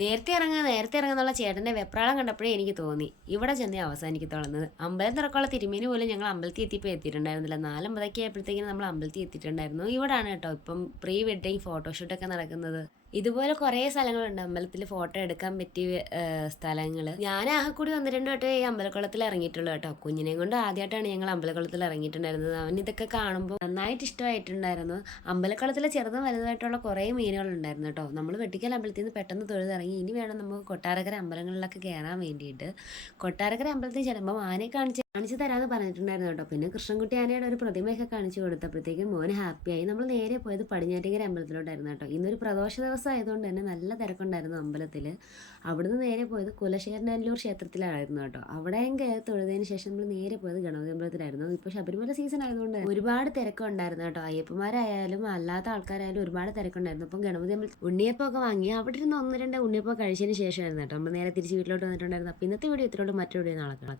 നേരത്തെ ഇറങ്ങുന്നുള്ള ചേട്ടൻ്റെ വെപ്രാളം കണ്ടപ്പോഴേ എനിക്ക് തോന്നി ഇവിടെ ചെന്നേ അവസാനിക്കത്തുള്ളത്. അമ്പലം തുറക്കമുള്ള തിരുമേനി പോലും ഞങ്ങൾ അമ്പലത്തിൽ എത്തിയപ്പോൾ എത്തിയിട്ടുണ്ടായിരുന്നില്ല. 4:50 ആയപ്പോഴത്തേക്കിനും നമ്മൾ അമ്പലത്തിൽ എത്തിയിട്ടുണ്ടായിരുന്നു. ഇവിടാണ് കേട്ടോ ഇപ്പം പ്രീ വെഡിങ് ഫോട്ടോഷൂട്ടൊക്കെ നടക്കുന്നത്. ഇതുപോലെ കുറേ സ്ഥലങ്ങളുണ്ട് അമ്പലത്തിൽ ഫോട്ടോ എടുക്കാൻ പറ്റിയ സ്ഥലങ്ങൾ. ഞാൻ ആകെ കൂടി 1-2 വട്ടം ഈ അമ്പലക്കുളത്തിൽ ഇറങ്ങിയിട്ടുള്ളൂ കേട്ടോ. കുഞ്ഞിനെയും കൊണ്ട് ആദ്യമായിട്ടാണ് ഞങ്ങൾ അമ്പലക്കുളത്തിൽ ഇറങ്ങിയിട്ടുണ്ടായിരുന്നത്. അവൻ ഇതൊക്കെ കാണുമ്പോൾ നന്നായിട്ട് ഇഷ്ടമായിട്ടുണ്ടായിരുന്നു. അമ്പലക്കുളത്തിൽ ചെറുതും വലുതായിട്ടുള്ള കുറേ മീനുകളുണ്ടായിരുന്നു കേട്ടോ. നമ്മൾ വെട്ടിക്കൽ അമ്പലത്തിൽ നിന്ന് പെട്ടെന്ന് തൊഴുതിറങ്ങി ഇനി വേണം നമുക്ക് കൊട്ടാരക്കര അമ്പലങ്ങളിലൊക്കെ കയറാൻ വേണ്ടിയിട്ട്. കൊട്ടാരക്കര അമ്പലത്തിൽ ചെല്ലുമ്പോൾ ആനയെ കാണിച്ചു തരാമെന്ന് പറഞ്ഞിട്ടുണ്ടായിരുന്നു കേട്ടോ. പിന്നെ കൃഷ്ണൻകുട്ടി ആനയുടെ ഒരു പ്രതിമയൊക്കെ കാണിച്ചു കൊടുത്തപ്പോഴത്തേക്കും മോന് ഹാപ്പിയായി. നമ്മൾ നേരെ പോയത് പടിഞ്ഞാറ്റിങ്കര അമ്പലത്തിലോട്ടായിരുന്നു കേട്ടോ. ഇന്നൊരു പ്രദോഷ ദിവസം ആയതുകൊണ്ട് തന്നെ നല്ല തിരക്കുണ്ടായിരുന്നു അമ്പലത്തിൽ. അവിടുന്ന് നേരെ പോയത് കുലശേഖരനല്ലൂർ ക്ഷേത്രത്തിലായിരുന്നു കേട്ടോ. അവിടെയും കയറി തൊഴുതിന് ശേഷം നമ്മൾ നേരെ പോയത് ഗണപതി അമ്പലത്തിലായിരുന്നു. ഇപ്പോൾ ശബരിമല സീസൺ ആയതുകൊണ്ട് ഒരുപാട് തിരക്കുണ്ടായിരുന്നു കേട്ടോ. അയ്യപ്പന്മാരായാലും അല്ലാത്ത ആൾക്കാരായാലും ഒരുപാട് തിരക്കുണ്ടായിരുന്നു. അപ്പം ഗണപതി അമ്പലത്തിൽ ഉണ്ണിയപ്പമൊക്കെ വാങ്ങി അവിടെ ഇരുന്ന് 1-2 ഉണ്ണിയപ്പം കഴിച്ചതിന് ശേഷമായിരുന്നു കേട്ടോ നമ്മൾ നേരെ തിരിച്ച് വീട്ടിലോട്ട് വന്നിട്ടുണ്ടായിരുന്നു. അപ്പോൾ ഇന്നത്തെ വീഡിയോ ഇത്രയോട് മറ്റൊരു വീഡിയോ നാളെ കാണാം.